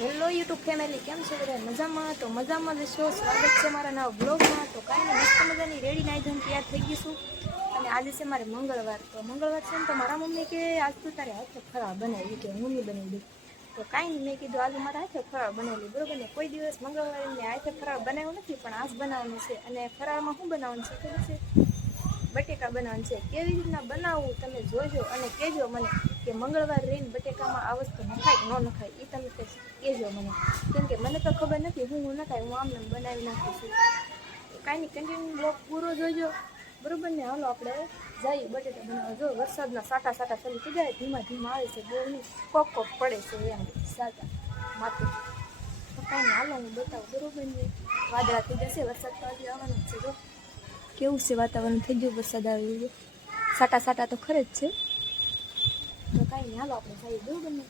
Hello YouTube family, કેમ છો બધા? મજામાં? તો મજામાં જ છો. સ્વાગત છે મારા નવા બ્લોગમાં. તો કાંઈ નહીં, મસ્ત મજાની રેડી નાઈ ધોઈને તૈયાર થઈ ગઈશું. અને આજે છે મારે મંગળવાર. તો મંગળવાર છે ને, તો મારા મમ્મી કે આજ તું તારે હાથે ફરાળ બનાવી કે મમ્મી બનાવી દઉં. તો કાંઈ નહીં, મેં કીધું આજે મારા હાથે ફરાળ બનાવેલી. બરોબર ને? કોઈ દિવસ મંગળવારે મેં હાથે ફરાળ બનાવ્યો નથી, પણ આજ બનાવવાનું છે. અને ફરાળમાં શું બનાવવાનું છે ખબર છે? બટેકા બનાવવાનું છે. કેવી રીતના બનાવવું તમે જોજો અને કહેજો મને કે મંગળવાર રહીને બટેકામાં આ વસ્તુ નખાય ન નખાય, એ તમે કહેજો મને. કેમ કે મને તો ખબર નથી, હું નખાય, હું આમને બનાવી નાખું છું. કાંઈ નહીં, કન્ટિન્યુ બ્લોગ પૂરો જોઈજો. બરોબર ને? હાલો આપણે જઈએ બટેટા બનાવવા. જો વરસાદના સાટા સાટા ચાલુ થઈ જાય, ધીમા ધીમા આવે છે, બહુ નહીં, કોક કોક પડે છે એમ સાટા માથે. તો કાંઈ નહીં, હાલો હું બતાવું. બરોબર ને? વાદળા થઈ જશે, વરસાદ તો આજે આવવાનો જ છે. જો કેવું છે વાતાવરણ, થઈ ગયું વરસાદ આવે એવું. સાટા સાટા તો ખરે જ છે. તો કાંઈ નહીં, હાલો આપણે જઈએ. બરોબર ને?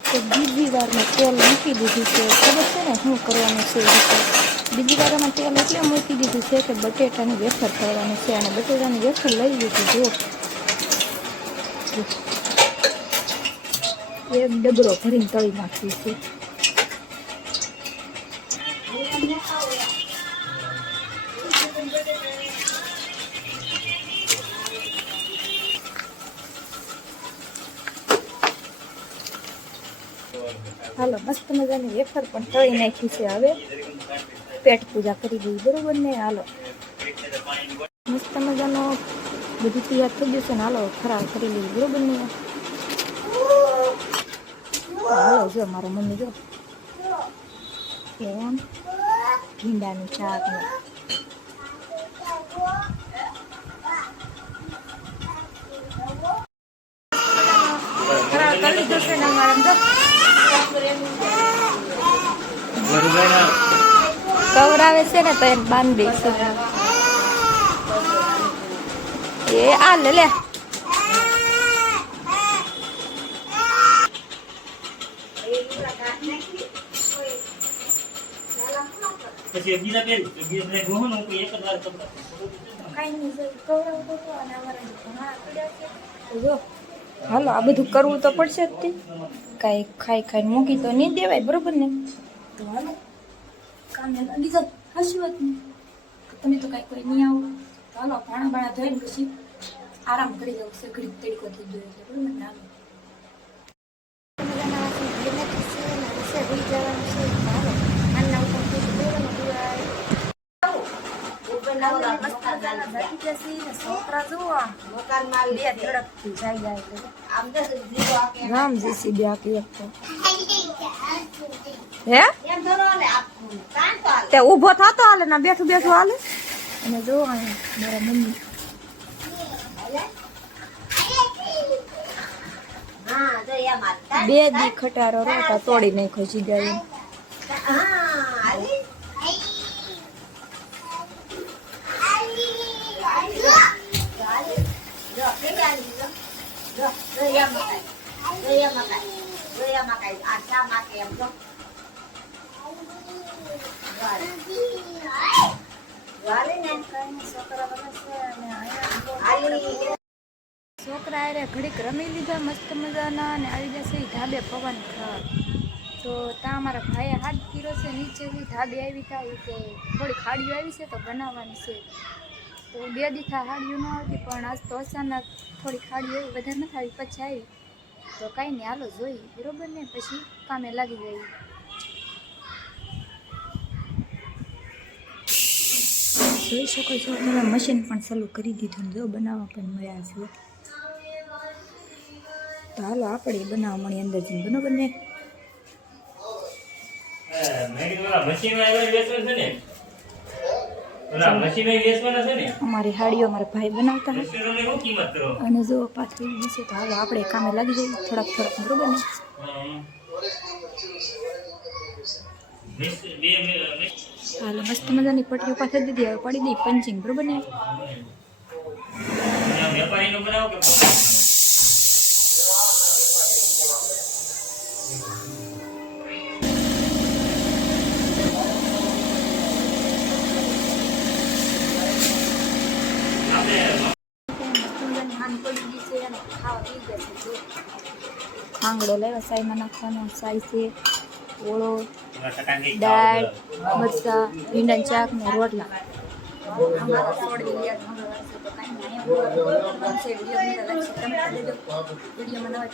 તો બીજી વારમાં તેલ મૂકી દીધું છે. ખબર છે ને શું કરવાનું છે એ રીતે. બીજી વારમાં તેલ એટલે મૂકી દીધું છે કે બટેટાની વેફર કરવાની છે. અને બટેટાની વેફર લઈ લીધી. જો એક ડબરો ભરીને તળી નાખ્યું છે. હાલો, મસ્ત મજાની વેફર પણ તળી નાખી છે. હવે પેટ પૂજા કરી દઈએ. બરોબર ને? હાલો, મસ્ત મજાનો બધું તૈયાર થઈ ગયું છે ને. હાલો ફરાળ કરી લઈએ. બરોબર ને? હાલો, જો મારા મમ્મી જો એમ ભીંડાનું શાક ને આમ તો કવરાવે છે ને તો એને બાંધી દઈશું. એ આ લે લે પછી બીજા પહેરી બીજા ગોહો નો કોઈ એક જ વાર કપડા કાઈ નહીં કવરાવતો તો અને અમારા જે ઘણા પડ્યા છે તો જો હાલો આ બધું કરવું તો પડશે જ તે કાંઈ ખાઈ ખાઈને મૂકી તો નહીં દેવાય બરોબર ને તો હાલો કામે લાગી જાવ હસી વાત નહીં તમે તો કાંઈ કોઈ નહીં આવો તો હાલો ભાણા ભાણા ધોઈને પછી આરામ કરી જાવ છે ઘડી તડકો થઈ ગયો એટલે બરોબર ને હાલો છોકરા જોવા રામ જેસીબી આપી આપતો હે તે ઊભો થતો હાલે ના બેઠું બેઠું હાલે અને જો મારા મમ્મી બે દી ખટારો રોટા તોડી નાખ્યો સીધા છોકરા અરે ઘડીક રમી લીધા મસ્ત મજાના અને આવી જશે ઢાબે પવન ખાવા તો ત્યાં અમારા ભાઈએ હાથ કીરો છે નીચેથી ઢાબે આવી થાય કે થોડી ખાડીઓ આવી છે તો બનાવવાની છે તો બે દીથા હાડીઓ ન આવતી પણ આજ તો અચાનક થોડી ખાડીઓ આવી વધારે નથી આવી પછી આવી તો કાંઈ નહીં હાલો જોઈ બરોબર ને પછી કામે લાગી ગઈ જોઈ શકો છો તમે મશીન પણ ચાલુ કરી દીધું જો બનાવવા પણ મળ્યા છે તો હાલો આપણે બનાવવા મળી અંદર જઈને બરોબર ને અમારી હાડીઓ અમારા ભાઈ બનાવતા હતા અને જો પાછળ હશે તો હાલો આપણે કામે લાગી જઈએ થોડાક બરોબર ને હાલો મસ્ત મજાની પટ્ટીઓ પાછળ દીધી હવે પડી દઈ પંચિંગ બરોબર ને આંગળો લેવા સાઈમાં નાખવાનો સાઈ છે ઓળો દાળ મરચાં ભીંડાનું શાક ને રોટલા વિડીયોમાં નવા